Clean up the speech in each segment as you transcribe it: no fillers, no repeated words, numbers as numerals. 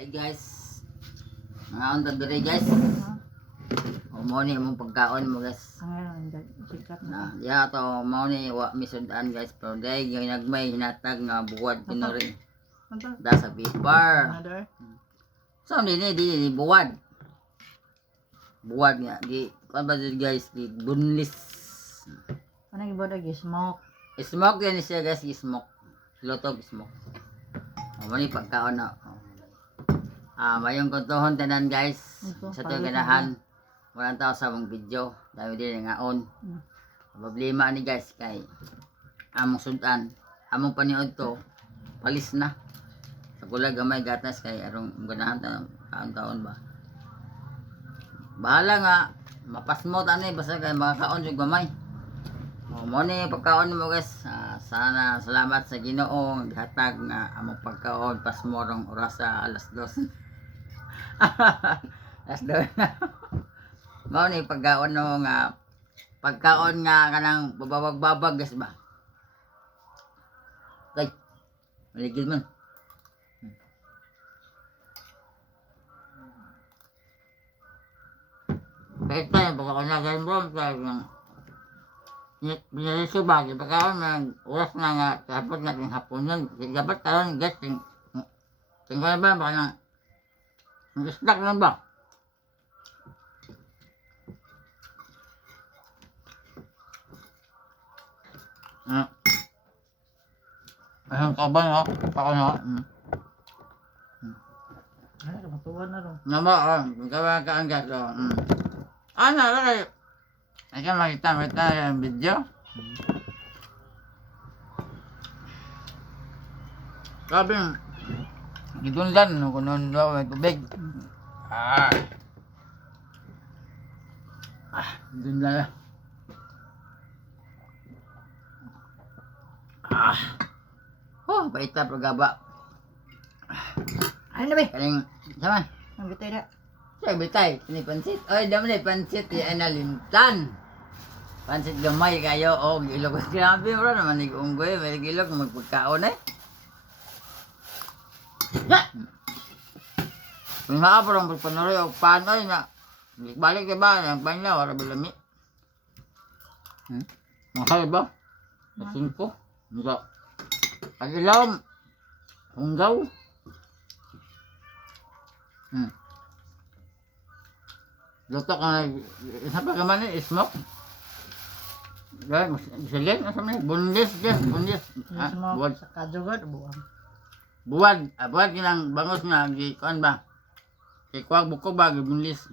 Hey guys, ngaon ta diri guys. Mao ni among pagkaon mo guys. Ang sikat Na, na. ya to mao ni wa misudan guys, pero dai gyud nagmay hinatag nga buwad pinori. Ano? Da sa beef bar. Another? So di buwad. Buwad nga di kan ba guys, di bunlis. Ano yung iba lagi? Smoke. Smoke yan siya guys, smoke. Lotog smoke. Mao ni pagkaon na. Mayong kuntuhon tanan guys. Ito, Sa to palit ganahan. Walang tao sa mong video. Dahil din ngaon. Problema ni guys kay among sudan. Among paniod to. Palis na. Sa kulag gamay gatas kay arong ganahan ta taon-taon ba. Bahala nga. Mapasmot ani basta kay makakaon yung gamay. Mo ni pagkaon mo guys. Sana salamat sa Ginoo gihatag nga among pagkaon pasmorong oras sa alas 2. Alas 2 na. Mao ni pagkaon no nga pagkaon nga kanang bababag-babag guys ba. Kay maligid man. Kahit tayo pagkaon na ganun bro kaya yung binaliso ba pagkaon ng oras na nga dapat natin hapon yun. Dapat taon guys tinggal ba baka nang mag-snack lang ba? Ayun ka ba no? Pako no? Ano? Matuwa na rin. Nama gawa ka ang gas o. Ano lagi? Ay ka makita yung video? Sabi gidundan no kunon daw may tubig. Gidundan na. Oh, baita pagaba. Ano na ba? Kaling sama. Ang bitay na. Say bitay, ni pansit. Oy, dami ni pansit di analintan. Pansit gamay kayo og ilog. Grabe bro naman ni unggoy, may ilog magpagkaon eh. Kung nga po lang pagpanuloy o panoy na balik ka ba ng panlaw wala bilami mahal ba? Asin ko hindi pag-ilawam hunggaw luto ka na isa pa ka man smoke sige nasa man bunlis bunlis Smoke sa kadugod. buwad kilang bangos nga gikuan ba ikuwag buko ba gibunlis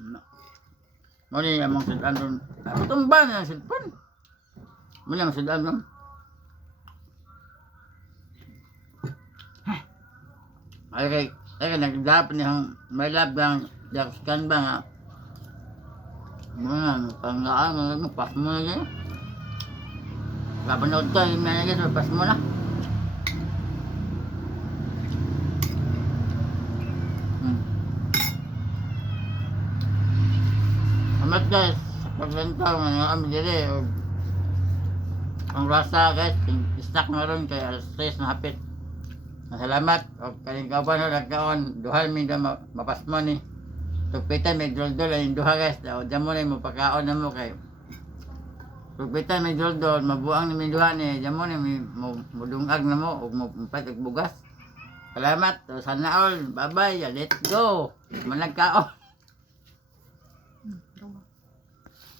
mo ni among sudan ron tumba na silpon mo lang sudan ron ay nagdap ni hang may lab lang jakskan ba nga mo na panglaan mo pas mo na kapanood to yung nangyay pas mo na. Amat guys, paglentaw nga kami diri ang rasa guys, snack na ron kay alas 3 na hapit. Salamat o kaning kauban na nagkaon, duhal mi da mapasmo ni. Tugpitan may doldol ay duha guys, daw damo na mo pagkaon na mo kay. Tugpitan may doldol, mabuang ni mi duha ni, damo ni mi mudungag na mo ug mo patag bugas. Salamat, sana all, bye bye, let's go. Managkaon.